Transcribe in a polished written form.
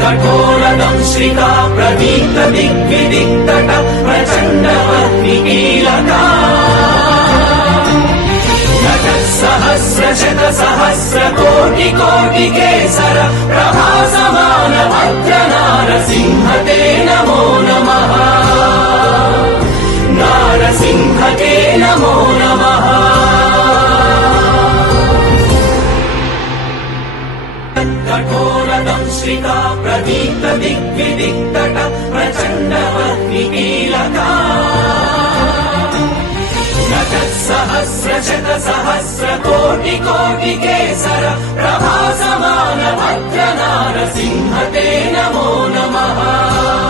कठोरदंश्रिका प्रदीप्त दिग्विदिक्तट प्रचण्डवह्निकीलका सहस्र सहस्र कोटि केसर प्रभासमान भद्र नारसिंह ते नमो नमः नारसिंह ते नमो नमः कठोरदंश्रिका प्रदीप्त दिग्विदिक्तट प्रचण्डवह्निकीलका सहस्र कोटि केसर प्रभासमान भद्र नारसिंह ते नमो नमः।